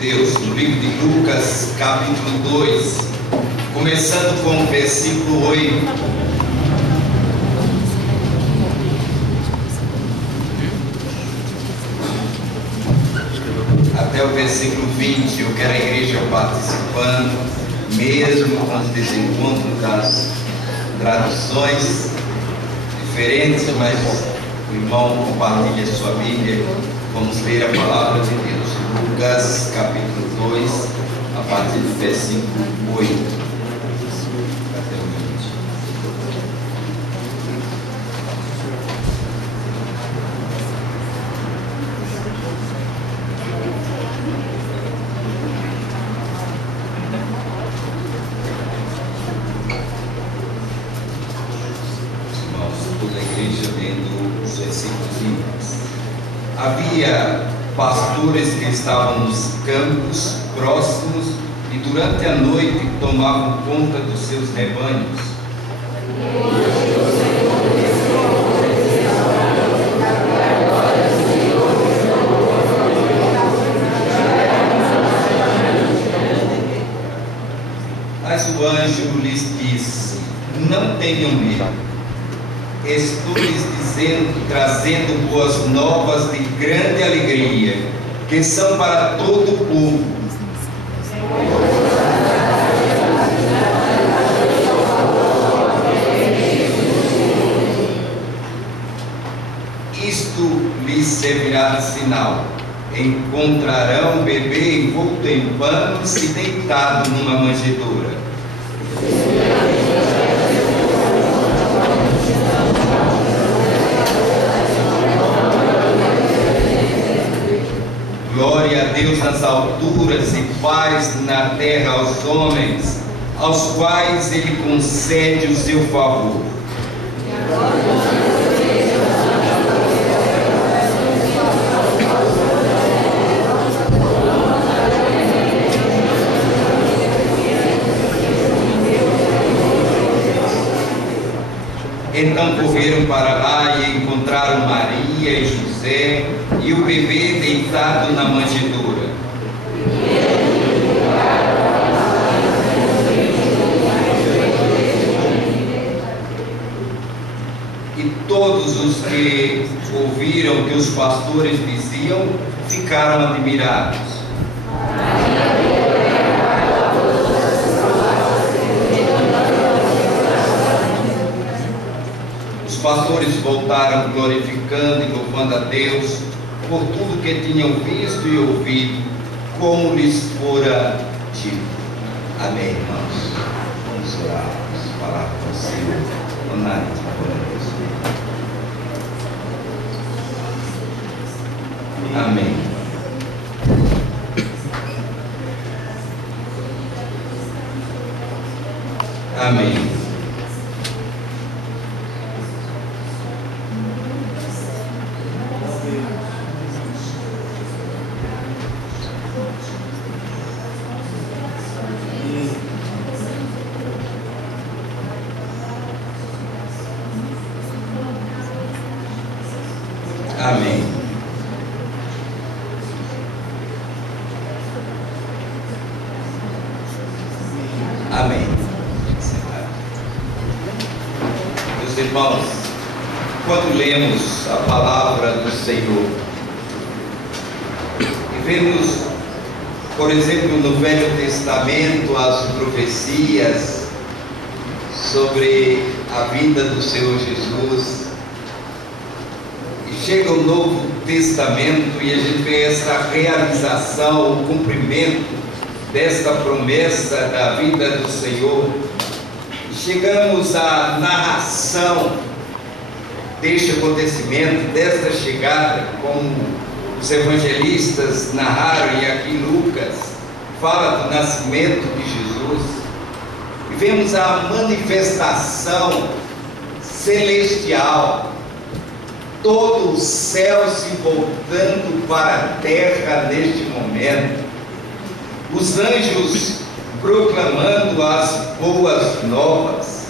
Deus, no livro de Lucas, capítulo 2, começando com o versículo 8. Até o versículo 20, eu quero a igreja participando, mesmo com os desencontros das traduções diferentes, mas o irmão compartilha a sua Bíblia. Vamos ler a palavra de Deus. Lucas, capítulo 2, a partir do versículo 8 até o 20. Irmãos, toda a igreja lendo os versículos. Havia pastores que estavam nos campos próximos e durante a noite tomavam conta dos seus rebanhos. Mas o anjo lhes disse: não tenham medo. Estou lhes dizendo, trazendo boas novas de grande alegria, que são para todo o povo. Isto lhes servirá de sinal: encontrarão um bebê envolto em panos e deitado numa manjedoura. Glória a Deus nas alturas e paz na terra aos homens, aos quais Ele concede o seu favor. Então correram para lá e encontraram Maria e José e o bebê deitado na manjedoura. E todos os que ouviram o que os pastores diziam ficaram admirados. Os pastores voltaram glorificando e louvando a Deus por tudo que tinham visto e ouvido, como lhes fora dito. Amém, irmãos. Vamos orar, vamos falar com o Senhor. Amém. Amém. Amém. Amém. Meus irmãos, quando lemos a palavra do Senhor e vemos, por exemplo, no Velho Testamento as profecias sobre a vinda do Senhor Jesus, chega o Novo Testamento e a gente vê essa realização, o cumprimento desta promessa da vinda do Senhor. Chegamos à narração deste acontecimento, desta chegada, como os evangelistas narraram, e aqui Lucas fala do nascimento de Jesus, e vemos a manifestação celestial, todo o céu se voltando para a terra neste momento, os anjos proclamando as boas novas,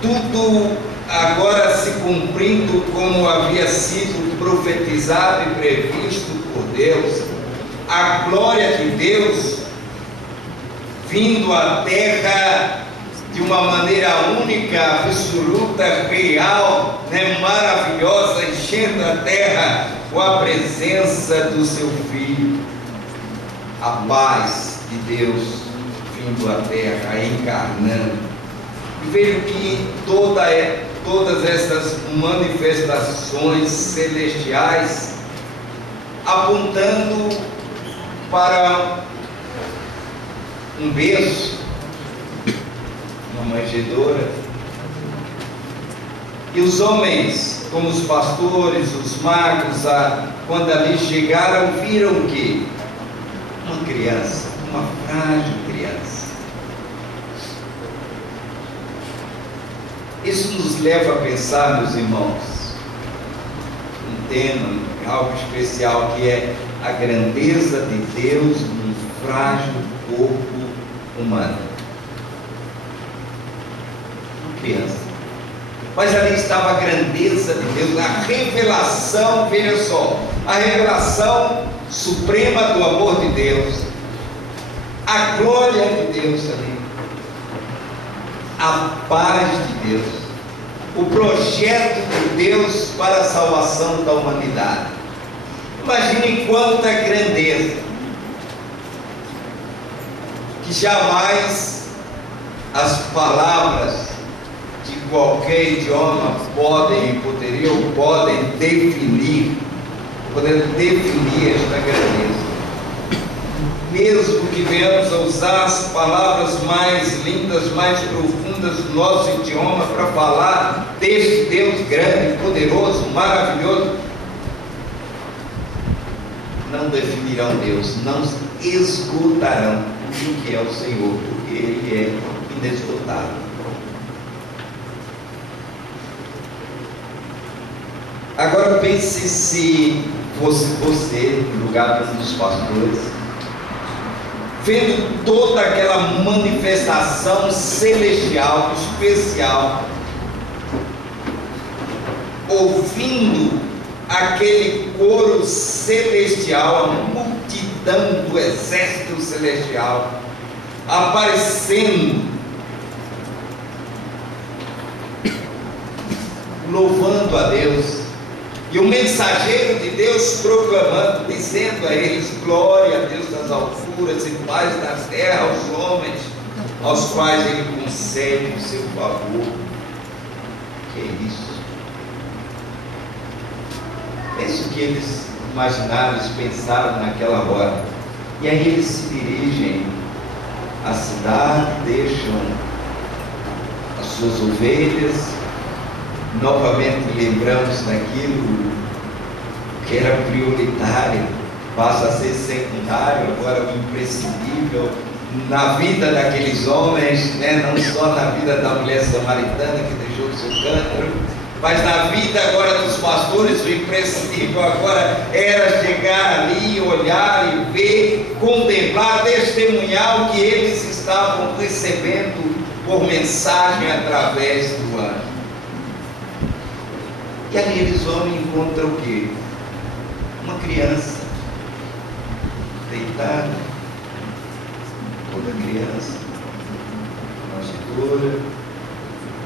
tudo agora se cumprindo como havia sido profetizado e previsto por Deus a glória de Deus vindo à terra de uma maneira única, absoluta, real, maravilhosa, enchendo a terra com a presença do seu Filho. A paz de Deus vindo à terra, encarnando. E vejo que todas essas manifestações celestiais apontando para um berço, uma manjedoura, e os homens, como os pastores, os magos, quando ali chegaram, viram o quê? Uma criança, uma frágil criança. Isso nos leva a pensar, meus irmãos, um tema, algo especial, que é a grandeza de Deus num frágil corpo humano. Uma criança. Mas ali estava a grandeza de Deus, a revelação, veja só, a revelação suprema do amor de Deus, a glória de Deus ali, a paz de Deus, o projeto de Deus para a salvação da humanidade. Imagine quanta grandeza, que jamais as palavras de qualquer idioma podem definir esta grandeza. Mesmo que venhamos a usar as palavras mais lindas, mais profundas do nosso idioma para falar deste Deus grande, poderoso, maravilhoso, não definirão Deus, não esgotarão o que é o Senhor, porque Ele é inesgotável. Agora pense se fosse você, no lugar dos pastores, vendo toda aquela manifestação celestial, especial, ouvindo aquele coro celestial, a multidão do exército celestial, aparecendo, louvando a Deus, e o mensageiro de Deus proclamando, dizendo a eles: glória a Deus nas alturas e paz na terra aos homens, aos quais Ele concede o seu favor. Que é isso? É isso que eles imaginaram, eles pensaram naquela hora. E aí eles se dirigem à cidade, deixam as suas ovelhas. Novamente lembramos daquilo que era prioritário, passa a ser secundário, agora o imprescindível na vida daqueles homens, não só na vida da mulher samaritana que deixou o seu cântaro, mas na vida agora dos pastores. O imprescindível agora era chegar ali, olhar e ver, contemplar, testemunhar o que eles estavam recebendo por mensagem através do anjo. E ali eles vão e encontram o quê? Uma criança deitada, toda criança, nascedora,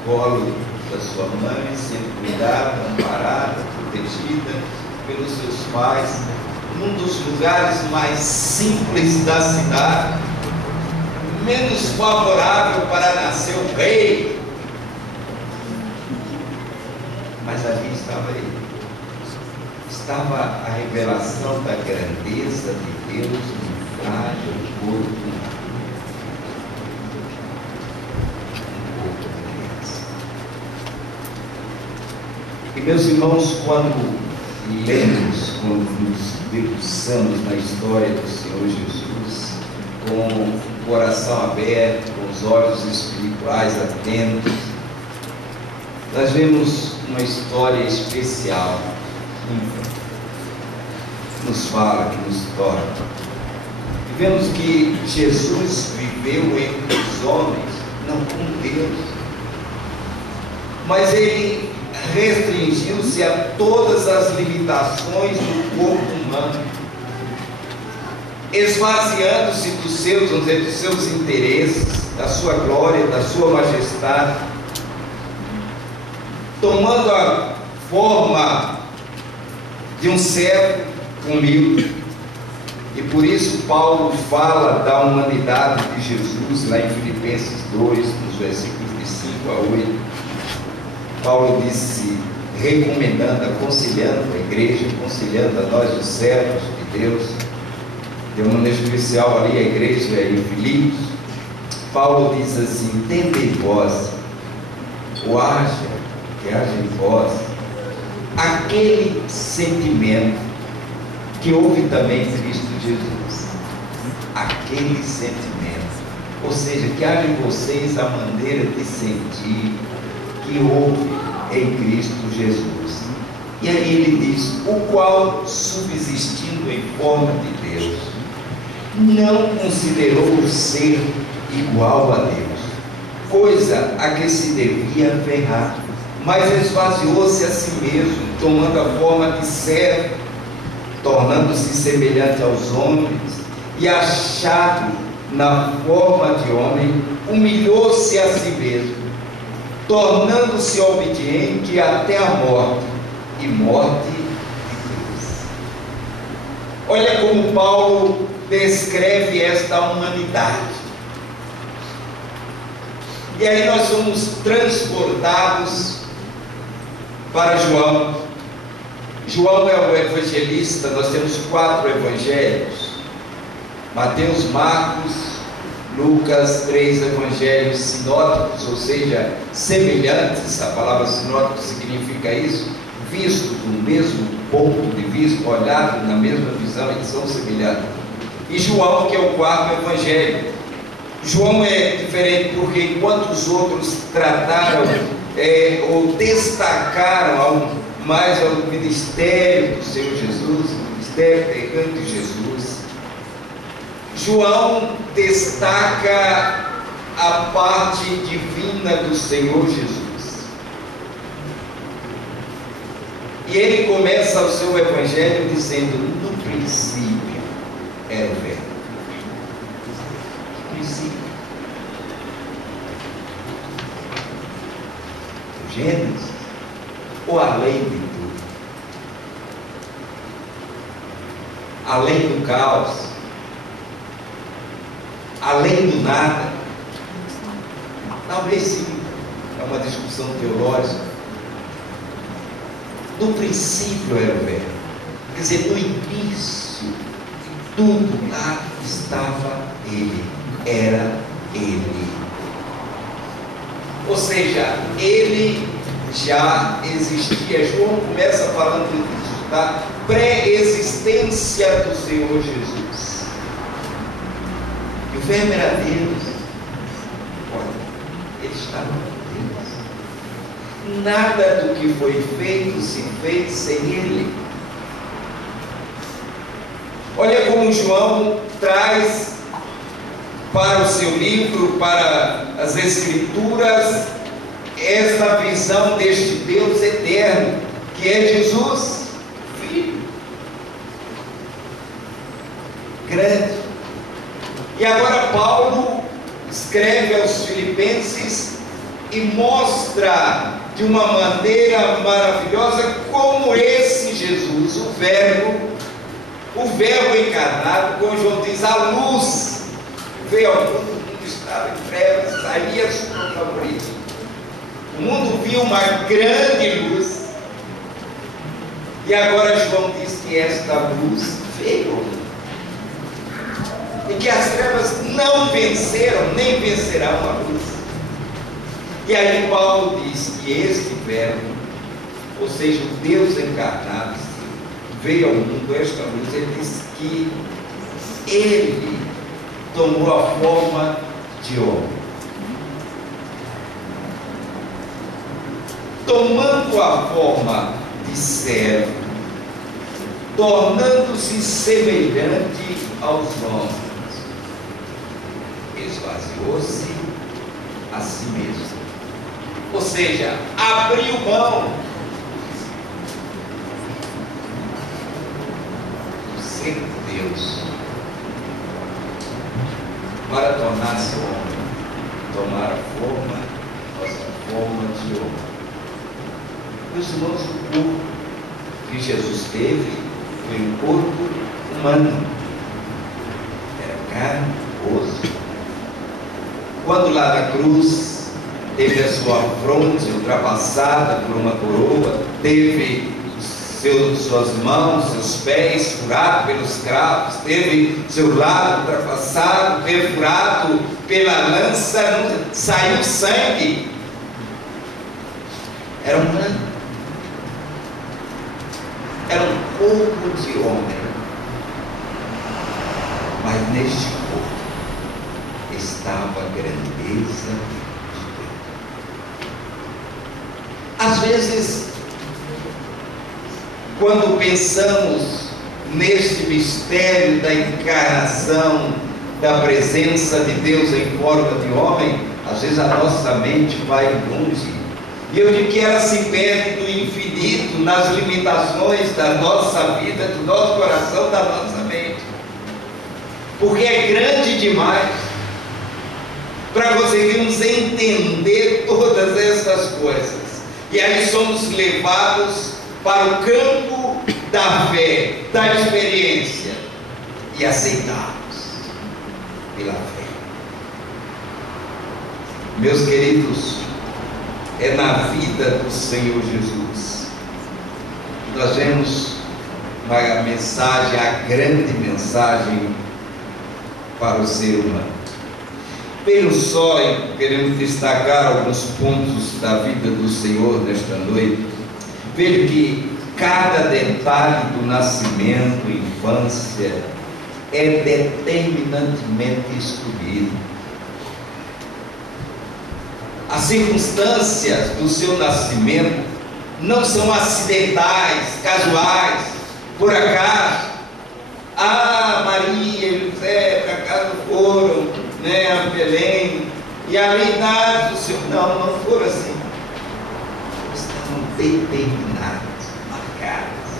colo da sua mãe, sendo cuidada, amparada, protegida pelos seus pais, num dos lugares mais simples da cidade, menos favorável para nascer o rei. Mas ali estava ele, estava a revelação da grandeza de Deus no frágil corpo humano. E meus irmãos, quando lemos, quando nos debruçamos na história do Senhor Jesus, com o coração aberto, com os olhos espirituais atentos, nós vemos uma história especial que nos fala, que nos toca. E vemos que Jesus viveu entre os homens, não com Deus, mas Ele restringiu-se a todas as limitações do corpo humano. esvaziando-se dos seus, vamos dizer, dos seus interesses, da sua glória, da sua majestade, tomando a forma de um servo humilde. E por isso Paulo fala da humanidade de Jesus lá em Filipenses 2, nos versículos de 5 a 8. Paulo disse, recomendando, aconselhando a igreja, aconselhando a nós os servos de Deus, de uma maneira especial ali a igreja em Filipos. Paulo diz assim, tende em vós, ou haja, que haja em vós, aquele sentimento que houve também em Cristo Jesus. Aquele sentimento, ou seja, que haja em vocês a maneira de sentir que houve em Cristo Jesus. E aí ele diz, o qual, subsistindo em forma de Deus, não considerou o ser igual a Deus, coisa a que se devia aferrar, mas esvaziou-se a si mesmo, tomando a forma de servo, tornando-se semelhante aos homens, e achado na forma de homem, humilhou-se a si mesmo, tornando-se obediente até a morte, e morte de cruz. Olha como Paulo descreve esta humanidade. E aí nós somos transportados para João. João é o evangelista. Nós temos 4 evangelhos: Mateus, Marcos, Lucas, 3 evangelhos sinóticos, ou seja, semelhantes. A palavra sinótico significa isso, visto do mesmo ponto de vista, olhado na mesma visão, eles são semelhantes. E João, que é o 4º evangelho. João é diferente porque enquanto os outros trataram ou destacaram mais ao ministério do Senhor Jesus, o ministério terreno de Jesus, João destaca a parte divina do Senhor Jesus. E ele começa o seu evangelho dizendo, no princípio era o Verbo. Princípio. O Gênesis, ou além de tudo, além do caos, além do nada. Talvez sim, é uma discussão teológica. No princípio era o Verbo, quer dizer, no início, tudo lá estava Ele, era Ele. Ou seja, Ele já existia. João começa falando disso, da pré-existência do Senhor Jesus. E o Verbo era Deus. Olha, Ele estava com Deus. Nada do que foi feito se fez sem Ele. Olha como João traz para o seu livro, para as Escrituras, esta visão deste Deus eterno, que é Jesus, Filho, grande. E agora Paulo escreve aos Filipenses e mostra de uma maneira maravilhosa como esse Jesus, o Verbo encarnado, como João diz, a luz veio ao mundo, o mundo estava em trevas, Isaías proclamou isso. O mundo viu uma grande luz, e agora João diz que esta luz veio ao mundo, e que as trevas não venceram, nem vencerão a luz. E aí Paulo diz que este Verbo, ou seja, o Deus encarnado, veio ao mundo, esta luz. Ele diz que Ele tomou a forma de homem, tomando a forma de servo, tornando-se semelhante aos homens, esvaziou-se a si mesmo, ou seja, abriu mão do ser Deus, para tornar-se homem, tomar a forma, nossa forma de homem. Meus irmãos, o corpo que Jesus teve foi um corpo humano, era carne, osso. Quando lá na cruz teve a sua fronte ultrapassada por uma coroa, teve suas mãos, seus pés furados pelos cravos, teve seu lado ultrapassado, perfurado pela lança, saiu sangue. Era humano, era um corpo de homem, mas neste corpo estava a grandeza de Deus. Às vezes, quando pensamos neste mistério da encarnação, da presença de Deus em forma de homem, às vezes a nossa mente vai longe. E eu digo que ela se perde do infinito nas limitações da nossa vida, do nosso coração, da nossa mente. Porque é grande demais para conseguirmos entender todas essas coisas. E aí somos levados para o campo da fé, da experiência, e aceitados pela fé. Meus queridos, é na vida do Senhor Jesus que nós vemos uma mensagem, a grande mensagem para o ser humano. Vejam só, e queremos destacar alguns pontos da vida do Senhor nesta noite. Veja que cada detalhe do nascimento, infância, é determinantemente escolhido. As circunstâncias do seu nascimento não são acidentais, casuais, por acaso. Maria e José para casa foram, a Belém, e ali nada do seu. Não foram assim. Estavam determinados, marcados.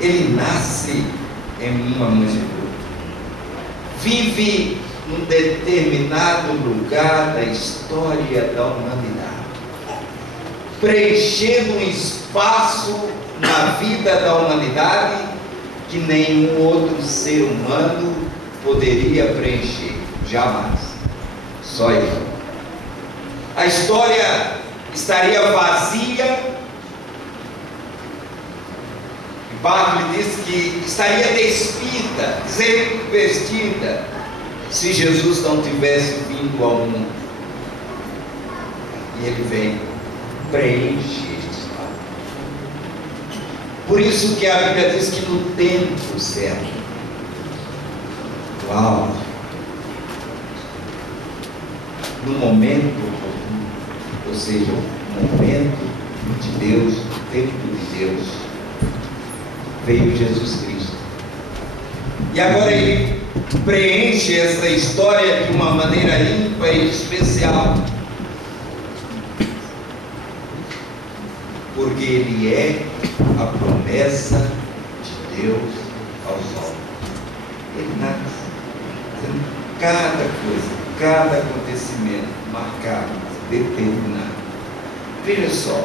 Ele nasce em uma manjedoura, vive num determinado lugar da história da humanidade, preenchendo um espaço na vida da humanidade que nenhum outro ser humano poderia preencher, jamais, só ele. A história estaria vazia. Barclay diz que estaria despida, desvestida, se Jesus não tivesse vindo ao mundo. E ele vem, preenche este espaço. Por isso que a Bíblia diz que no tempo certo, no momento oportuno, ou seja, no momento de Deus, no tempo de Deus, veio Jesus Cristo. E agora ele preenche essa história de uma maneira ímpar e especial, porque ele é a promessa de Deus aos homens. Ele nasce, cada coisa, cada acontecimento marcado, determinado. Veja só,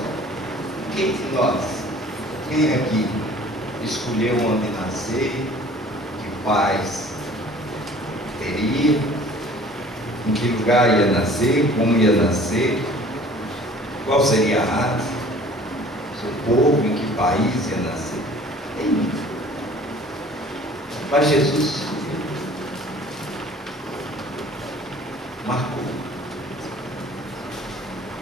quem aqui escolheu onde nascer, que pais teria, em que lugar ia nascer, como ia nascer, qual seria a raça, seu povo, em que país ia nascer? Tem. Mas Jesus marcou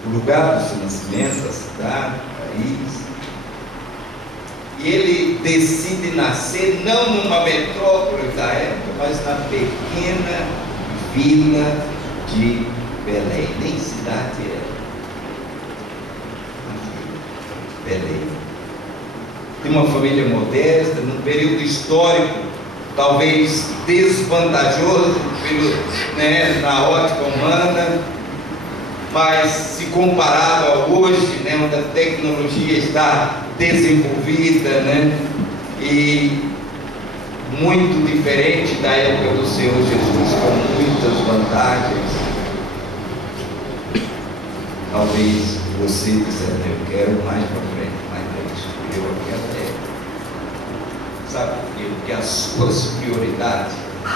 o lugar do seu nascimento, a cidade, o país. E ele decide nascer não numa metrópole da época, mas na pequena vila de Belém. Nem cidade era. Belém. De uma família modesta, num período histórico, talvez desvantajoso na ótica humana, mas se comparado a hoje, onde a tecnologia está desenvolvida, e muito diferente da época do Senhor Jesus, com muitas vantagens. Talvez você dizendo, eu quero mais para frente, mas não escolheu aqui até. Sabe por quê? Porque as suas prioridades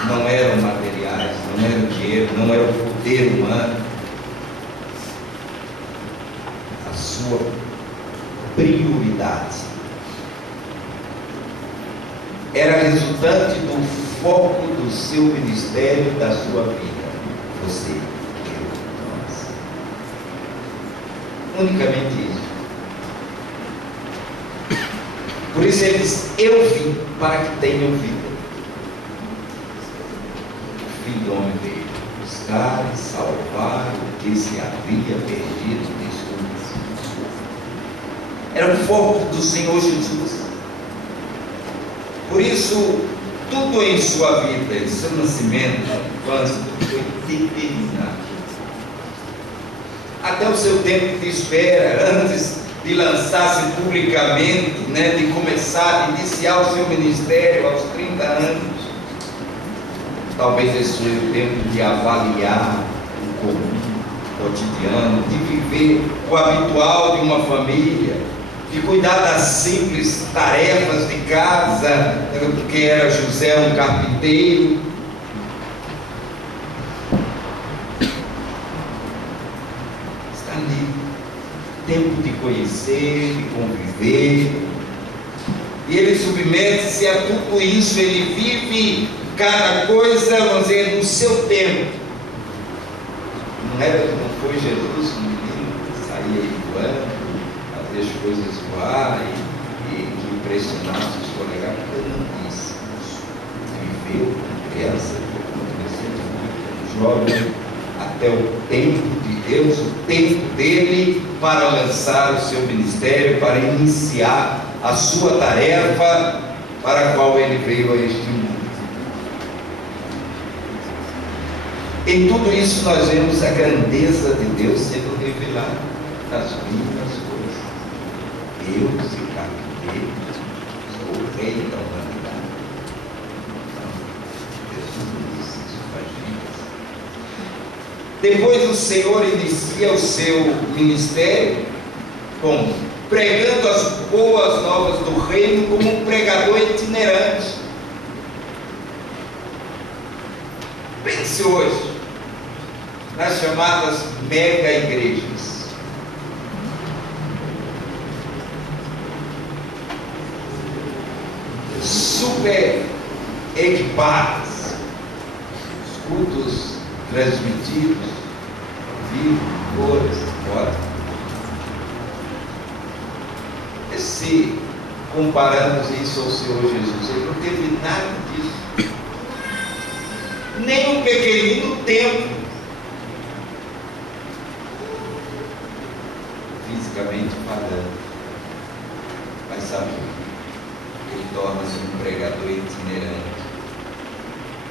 não eram materiais, não era o dinheiro, não era o poder humano. A sua prioridade era resultante do foco do seu ministério, da sua vida. Você, eu, nós. Unicamente isso. Por isso ele diz, eu vim para que tenham vida. O Filho do Homem veio buscar e salvar o que se havia perdido de suas. Era o foco do Senhor Jesus. Por isso, tudo em sua vida, em seu nascimento, infância, foi determinado. Até o seu tempo de espera, antes de lançar-se publicamente, de começar, de iniciar o seu ministério aos 30 anos. Talvez esse seja o tempo de avaliar o comum, o cotidiano, de viver o habitual de uma família, de cuidar das simples tarefas de casa, porque era José um carpinteiro. Está ali, tempo de conhecer, de conviver, e ele submete-se a tudo isso, ele vive cada coisa, vamos dizer, no seu tempo. Não foi Jesus, um menino que saía aí voando, fazia as coisas voar e que impressionasse os colegas, porque ele não disse isso. Viveu como criança, como jovem, até o tempo de Deus, o tempo dele para lançar o seu ministério, para iniciar a sua tarefa para a qual ele veio a este mundo. Em tudo isso nós vemos a grandeza de Deus sendo revelada nas mínimas coisas. Eu, se carpinteiro, sou o rei da humanidade. Jesus não disse isso para gente. Depois o Senhor inicia o seu ministério como pregando as boas novas do reino, como um pregador itinerante. Pense hoje nas chamadas mega igrejas. Super equipadas, os cultos transmitidos, vivo, cores, fora. Se comparamos isso ao Senhor Jesus, ele não teve nada disso, nem um pequenino tempo, fisicamente falando, mas sabe, ele torna-se um pregador itinerante.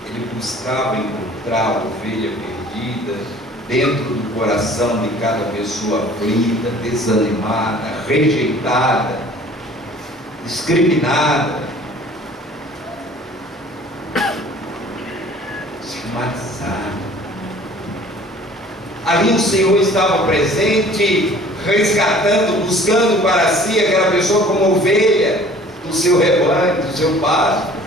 Ele buscava encontrar a ovelha perdida dentro do coração de cada pessoa aflita, desanimada, rejeitada, discriminada, estigmatizada. Ali o Senhor estava presente, resgatando, buscando para si aquela pessoa como ovelha do seu rebanho, do seu pasto.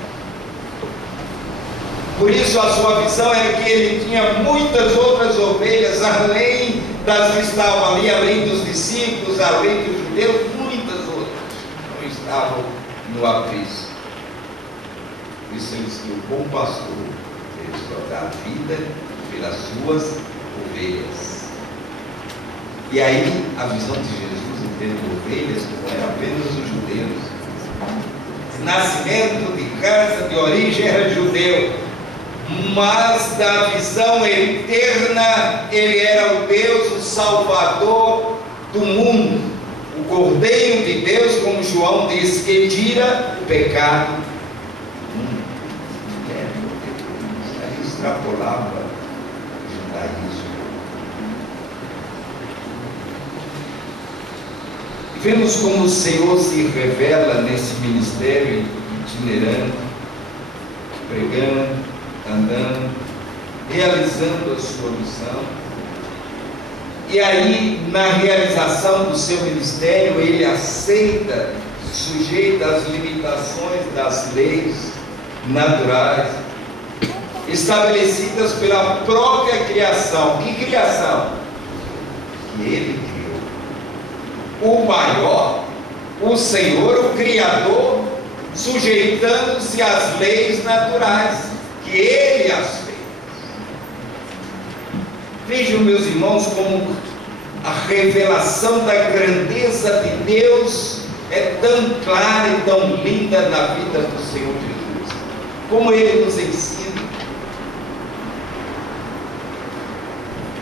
Por isso a sua visão era que ele tinha muitas outras ovelhas, além das que estavam ali, além dos discípulos, além dos judeus, muitas outras não estavam no aprisco. Por isso ele disse que o bom pastor deve dar a vida pelas suas ovelhas. E aí a visão de Jesus em termos de ovelhas não era apenas os judeus. Nascimento de casa, de origem era judeu, mas da visão eterna ele era o Deus, o Salvador do mundo, o Cordeiro de Deus, como João diz, que tira o pecado do mundo. Aí extrapolava o judaísmo. Vemos como o Senhor se revela nesse ministério itinerante, pregando, andando, realizando a sua missão. E aí, na realização do seu ministério, ele aceita, sujeita às limitações das leis naturais estabelecidas pela própria criação. Que criação? Que ele criou. O maior, o Senhor, o Criador, sujeitando-se às leis naturais que ele as fez. Vejam, meus irmãos, como a revelação da grandeza de Deus é tão clara e tão linda na vida do Senhor Jesus. Como ele nos ensina.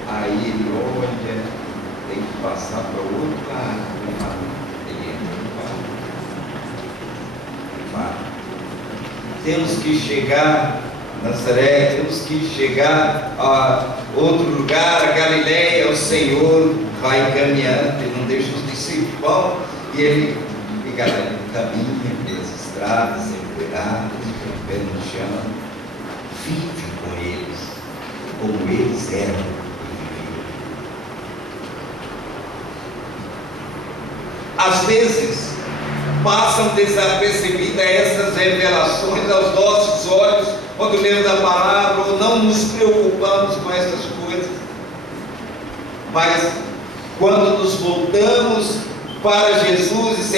Aí ele olha, tem que passar para o outro lado. Ele entra e fala. Temos que chegar a Nazaré, temos que chegar a outro lugar, a Galileia. O Senhor vai caminhando, ele não deixa os discípulos vão, e ele fica ali no caminho, pelas estradas, empoeiradas, com o pé no chão, vive com eles, como eles eram. Às vezes, passam desapercebidas essas revelações aos nossos olhos, quando lemos a palavra, ou não nos preocupamos com essas coisas. Mas, quando nos voltamos para Jesus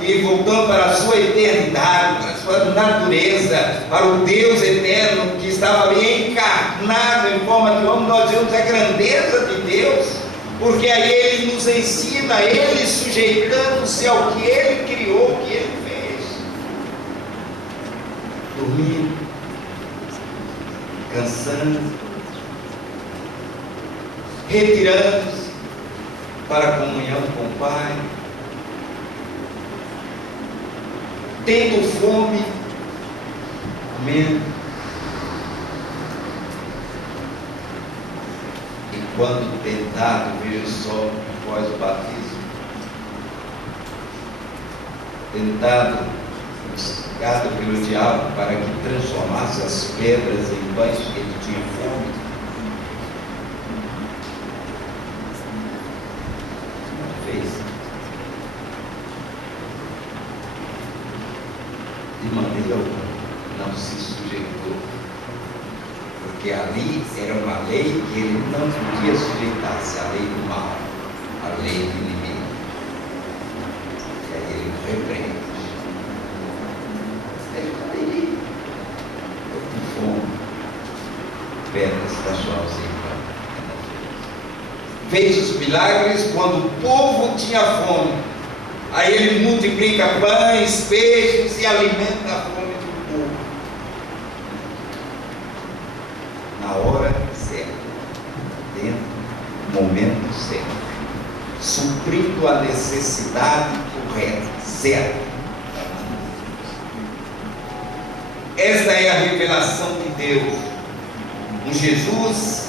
e voltamos para a sua eternidade, para a sua natureza, para o Deus eterno que estava ali encarnado em forma de homem, nós vemos a grandeza de Deus. Porque aí ele nos ensina, ele sujeitando-se ao que ele criou, o que ele fez. Dormindo, cansando, retirando-se para a comunhão com o Pai, tendo fome, comendo. Quando tentado, veja só, após o batismo, tentado, buscado pelo diabo para que transformasse as pedras em pães, porque ele tinha fome. Não fez. De maneira alguma, não se sujeitou. Porque ali era uma lei que ele não podia sujeitar-se, a lei do mal, a lei do inimigo. E aí ele repreende. Ele está ali, com fome, pedras transformadas em pão. Fez os milagres quando o povo tinha fome. Aí ele multiplica pães, peixes e alimenta a fome do povo. Na hora certa, dentro do momento certo, suprindo a necessidade correta, certa. Esta é a revelação de Deus. Um Jesus,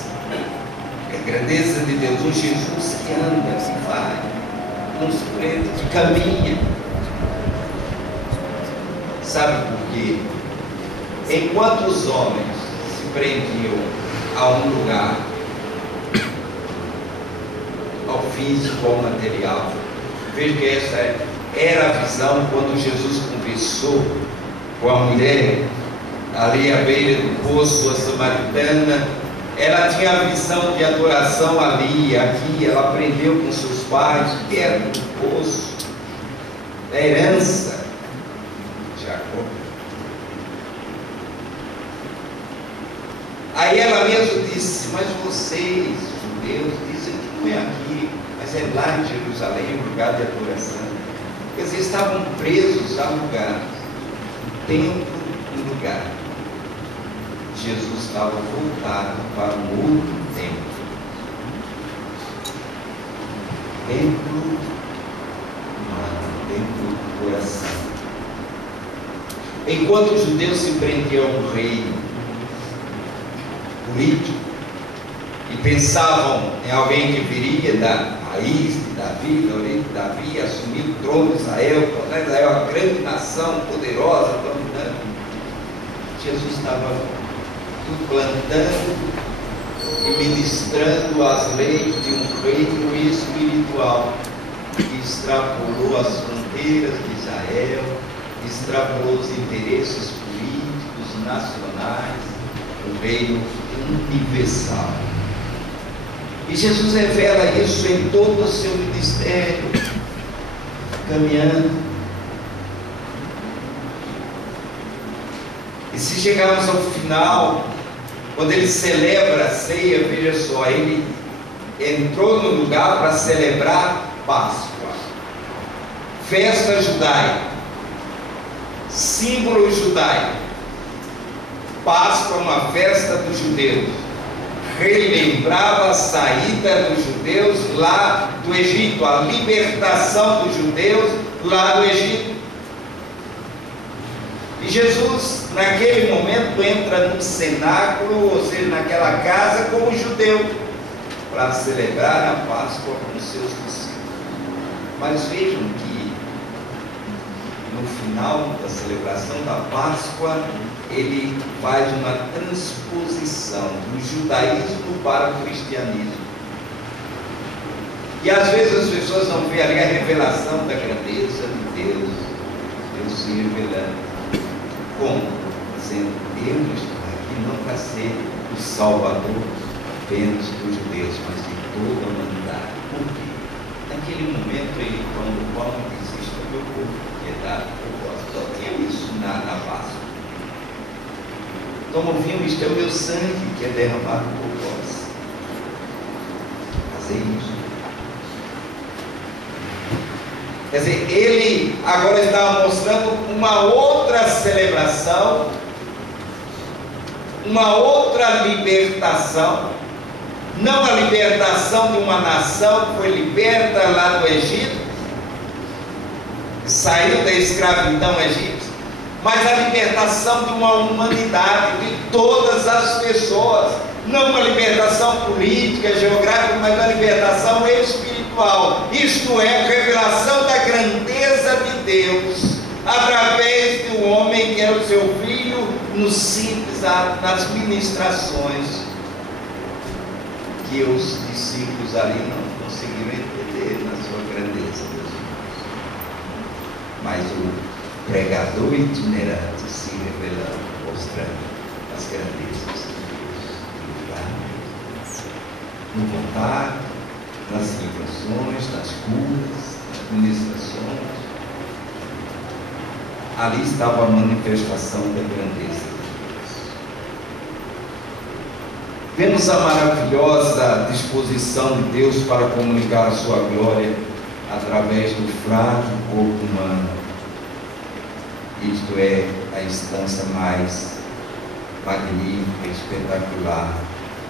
a grandeza de Deus, um Jesus que anda, que vai, construindo, que caminha. Sabe por quê? Enquanto os homens prendiam a um lugar, ao físico, ao material. Veja que essa era a visão quando Jesus conversou com a mulher ali à beira do poço, a samaritana. Ela tinha a visão de adoração ali, aqui. Ela aprendeu com seus pais, perto do poço, da herança de Jacó. Aí ela mesma disse, mas vocês, judeus, dizem que não é aqui, mas é lá em Jerusalém, um lugar de adoração. Quer dizer, estavam presos a lugar, tempo e lugar. Jesus estava voltado para um outro templo. Templo humano, templo do coração. Enquanto os judeus se prendiam ao reino político e pensavam em alguém que viria da raiz de Davi, da origem de Davi, assumir o trono de Israel, tornar Israel a grande nação poderosa, dominante. Jesus estava plantando e ministrando as leis de um reino espiritual que extrapolou as fronteiras de Israel, extrapolou os interesses políticos nacionais, o reino universal. E Jesus revela isso em todo o seu ministério, caminhando. E se chegarmos ao final, quando ele celebra a ceia, veja só, ele entrou no lugar para celebrar Páscoa, festa judaica, símbolo judaico. Páscoa é uma festa dos judeus, relembrava a saída dos judeus lá do Egito, a libertação dos judeus lá do Egito. E Jesus, naquele momento, entra num cenáculo, ou seja, naquela casa, como judeu, para celebrar a Páscoa com seus discípulos. Mas vejam que, no final da celebração da Páscoa, ele faz uma transposição do judaísmo para o cristianismo. E às vezes as pessoas não veem ali a revelação da grandeza de Deus, Deus se revelando. Como? Dizendo, Deus está aqui não para ser o Salvador apenas dos judeus, mas de toda a humanidade. Por quê? Naquele momento ele toma o pão e diz, isto é o meu corpo, que é dado por vós. Só tinha isso na Páscoa. Toma o vinho, isto é o meu sangue, que é derramado por vós. Fazer isso. Quer dizer, ele agora estava mostrando uma outra celebração, uma outra libertação, não a libertação de uma nação que foi liberta lá do Egito, saiu da escravidão egípcia, mas a libertação de uma humanidade, de todas as pessoas, não uma libertação política, geográfica, mas uma libertação espiritual, isto é, revelação da grandeza de Deus, através do homem que era o seu filho, nos simples atos, nas ministrações, que os discípulos ali não conseguiram entender na sua grandeza, meus irmãos. Mas o pregador itinerante se revelando, mostrando as grandezas de Deus, no contato, nas celebrações, nas curas, nas ministrações. Ali estava a manifestação da grandeza de Deus. Vemos a maravilhosa disposição de Deus para comunicar a sua glória através do frágil corpo humano. Isto é a instância mais magnífica, espetacular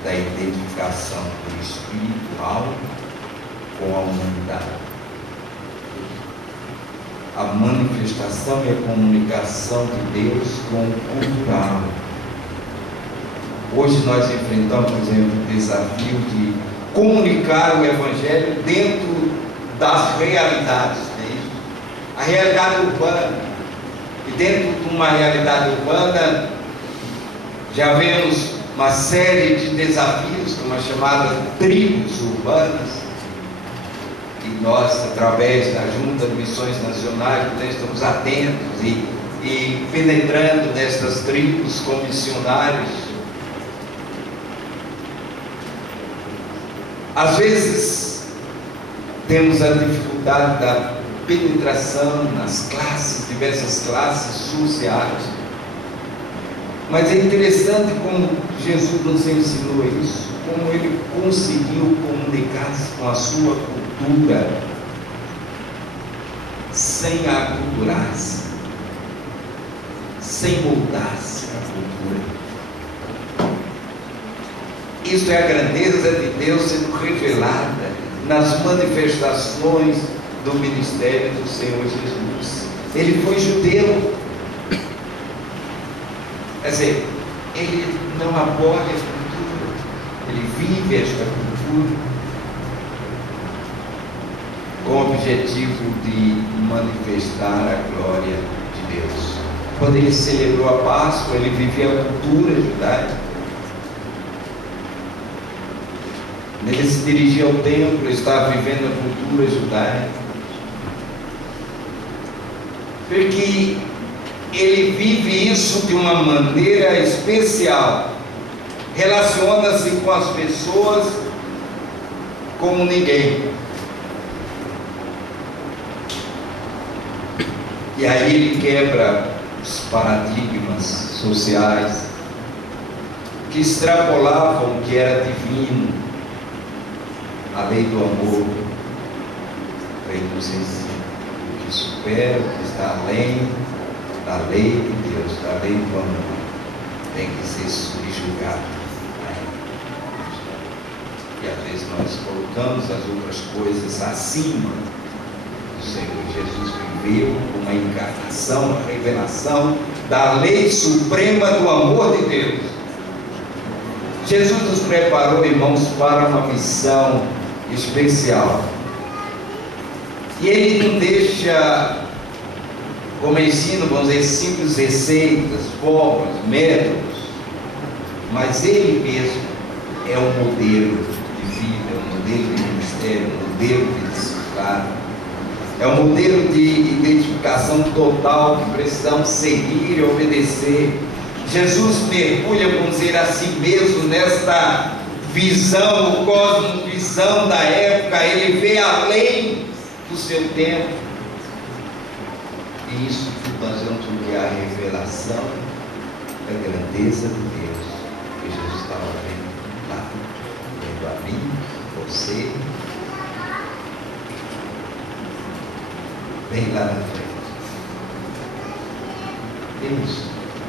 da identificação do espiritual com a humanidade. A manifestação e a comunicação de Deus com o cultural. Hoje nós enfrentamos, por exemplo, o desafio de comunicar o Evangelho dentro das realidades mesmo. A realidade urbana. E dentro de uma realidade urbana, já vemos uma série de desafios, como as chamadas tribos urbanas. E nós, através da Junta de Missões Nacionais, estamos atentos e penetrando nessas tribos com missionários. Às vezes, temos a dificuldade da penetração nas classes, diversas classes sociais. Mas é interessante como Jesus nos ensinou isso, como ele conseguiu comunicar-se com a sua cultura sem aculturar-se, sem moldar-se à cultura. Isto é a grandeza de Deus sendo revelada nas manifestações do ministério do Senhor Jesus. Ele foi judeu, quer dizer, ele não apoia a cultura, ele vive esta cultura com o objetivo de manifestar a glória de Deus. Quando ele celebrou a Páscoa, ele vivia a cultura judaica. Ele se dirigia ao templo, estava vivendo a cultura judaica. Porque ele vive isso de uma maneira especial. Relaciona-se com as pessoas como ninguém. E aí ele quebra os paradigmas sociais que extrapolavam o que era divino, a lei do amor, a lei do sensível, o que supera, o que está além da lei de Deus, da lei do amor, tem que ser subjugado. E às vezes nós colocamos as outras coisas acima do Senhor. Jesus viveu uma encarnação, uma revelação da lei suprema do amor de Deus. Jesus nos preparou, irmãos, para uma missão especial. E Ele não deixa como ensino, vamos dizer, simples receitas, fórmulas, métodos, mas Ele mesmo é um modelo de vida, um modelo de ministério, um modelo de discipulado, é um modelo de identificação total que precisamos seguir e obedecer. Jesus mergulha, vamos dizer assim mesmo, nesta visão, o cosmovisão da época. Ele vê além do seu tempo. E isso tudo nós vamos ver a revelação da grandeza de Deus que Jesus estava vendo lá, vendo a mim, você, bem lá na frente. Deus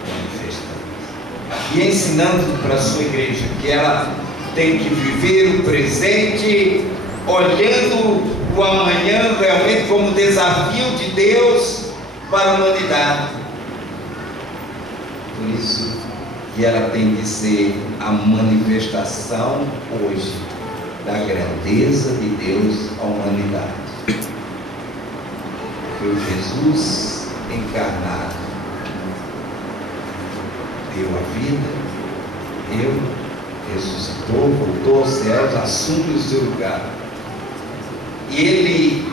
manifestando e ensinando para a sua igreja que ela tem que viver o presente, olhando o amanhã realmente como desafio de Deus para a humanidade. Por isso que ela tem que ser a manifestação hoje da grandeza de Deus à humanidade. Porque o Jesus encarnado deu a vida, ressuscitou, voltou aos céus, assume o seu lugar. E ele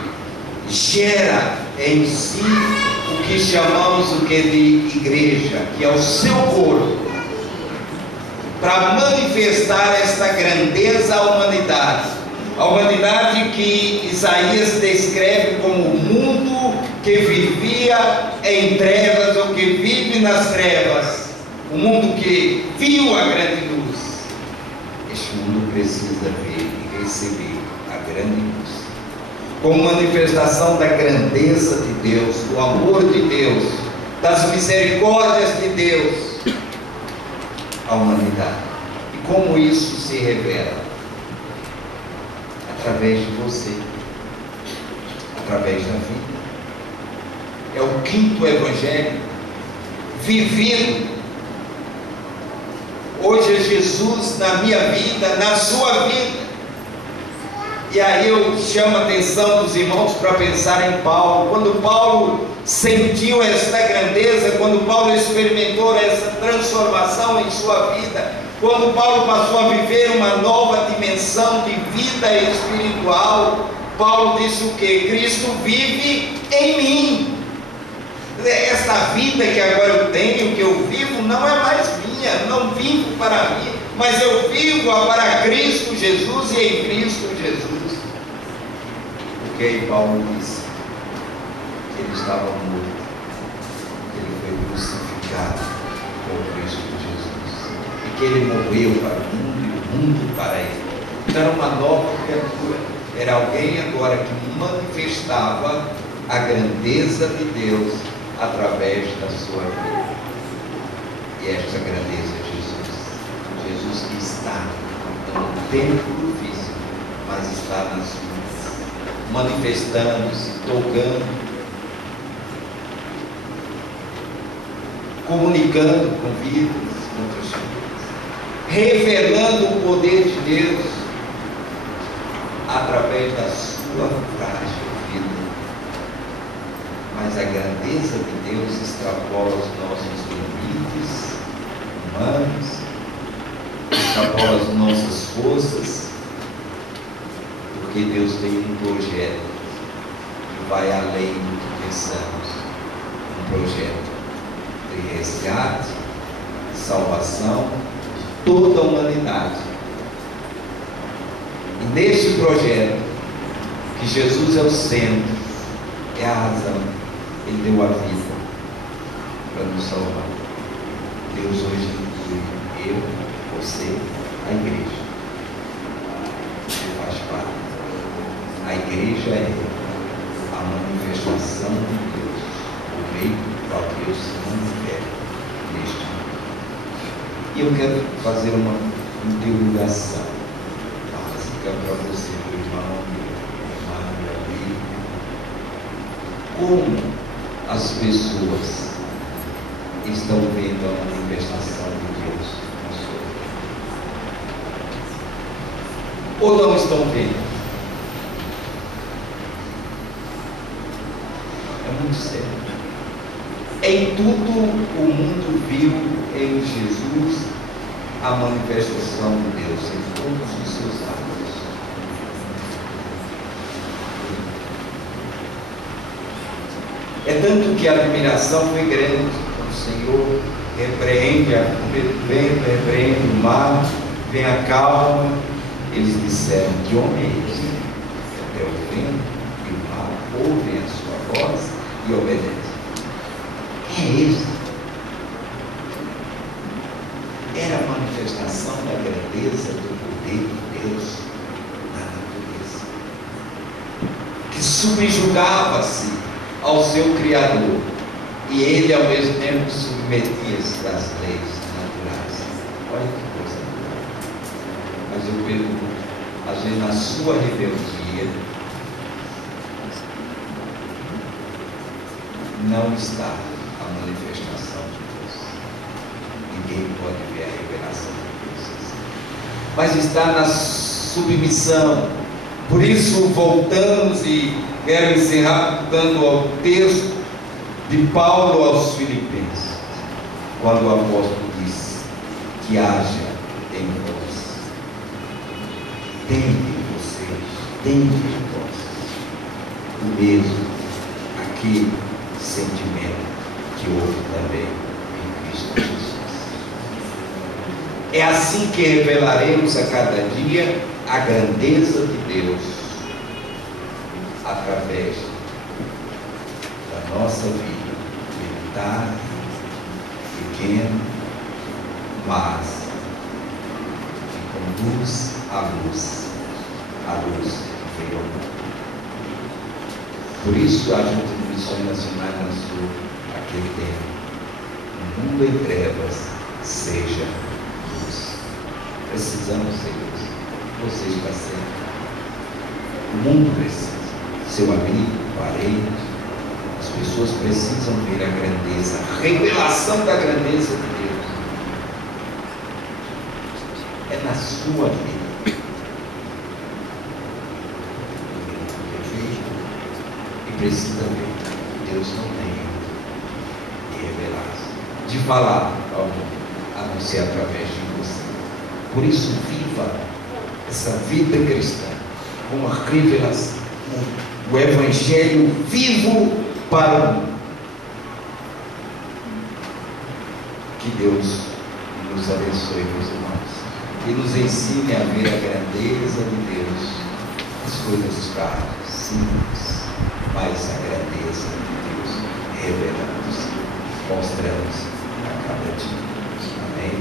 gera em si o que chamamos de igreja, que é o seu corpo, para manifestar esta grandeza à humanidade. A humanidade que Isaías descreve como o mundo que vivia em trevas ou que vive nas trevas. O mundo que viu a grande luz. Este mundo precisa ver e receber a grande luz, como manifestação da grandeza de Deus, do amor de Deus, das misericórdias de Deus à humanidade. E como isso se revela? Através de você, através da vida. É o quinto evangelho vivido. Hoje é Jesus na minha vida, na sua vida. E aí eu chamo a atenção dos irmãos para pensar em Paulo. Quando Paulo sentiu esta grandeza, quando Paulo experimentou essa transformação em sua vida, quando Paulo passou a viver uma nova dimensão de vida espiritual, Paulo disse o que? Cristo vive em mim. Esta vida que agora eu tenho, que eu vivo, não é mais minha, não vivo para mim, mas eu vivo para Cristo Jesus e em Cristo Jesus. Porque aí Paulo disse que ele estava morto, que ele foi crucificado por Cristo Jesus, e que ele morreu para o mundo e o mundo para ele. Então era uma nova criatura, era alguém agora que manifestava a grandeza de Deus através da sua vida. E esta grandeza é Jesus. Jesus que está no templo físico, mas está nas vidas, manifestando-se, tocando, comunicando com vidas, com pessoas, revelando o poder de Deus através da sua frágil vida. mas a grandeza de Deus extrapola os nossos limites humanos, extrapola as nossas forças, porque Deus tem um projeto que vai além do que pensamos, um projeto de resgate, salvação de toda a humanidade. E neste projeto, que Jesus é o centro, é a razão, Ele deu a vida para nos salvar. Deus hoje inclui eu, você, a igreja. Você faz parte. A igreja é a manifestação de Deus, o meio para qual Deus se manifesta neste mundo. E eu quero fazer uma interrogação básica para você, meu irmão, minha amiga. Como as pessoas estão vendo a manifestação de Deus na sua vida? Ou não estão vendo? É muito sério. Em tudo o mundo viu em Jesus a manifestação de Deus em todos os seus atos. É tanto que a admiração foi grande. O Senhor repreende o vento, repreende o mar, vem a calma. Eles disseram: que homem é esse? Até o vento e o mar ouvem a sua voz e obedecem. Quem é esse? Era a manifestação da grandeza do poder de Deus na natureza, que subjugava-se ao seu Criador, e ele ao mesmo tempo submetia-se às leis naturais. Olha que coisa boa. Mas eu pergunto, às vezes na sua rebeldia não está a manifestação de Deus. Ninguém pode ver a revelação de Deus assim, mas está na submissão. Por isso voltamos e quero encerrar dando ao texto de Paulo aos Filipenses, quando o apóstolo diz: que haja em vós, tende vocês, tende em vós o mesmo, aquele sentimento que houve também em Cristo Jesus. É assim que revelaremos a cada dia a grandeza de Deus, através da nossa vida militar, pequena, mas que conduz à luz que veio ao mundo. Por isso, a Junta de Missões Nacionais lançou aquele tema: o mundo em trevas seja luz. Precisamos ser luz. Você está sendo. O mundo precisa. Seu amigo, parente, as pessoas precisam ver a grandeza, a revelação da grandeza de Deus. É na sua vida. E precisa ver. Deus não tem de revelar-se, de falar ao mundo, a não ser através de você. Por isso, viva essa vida cristã com a revelação, o Evangelho vivo para o mundo. Que Deus nos abençoe, meus irmãos, e nos ensine a ver a grandeza de Deus, as coisas práticas, simples, mas a grandeza de Deus revelando-se, mostrando-se a cada dia. Amém?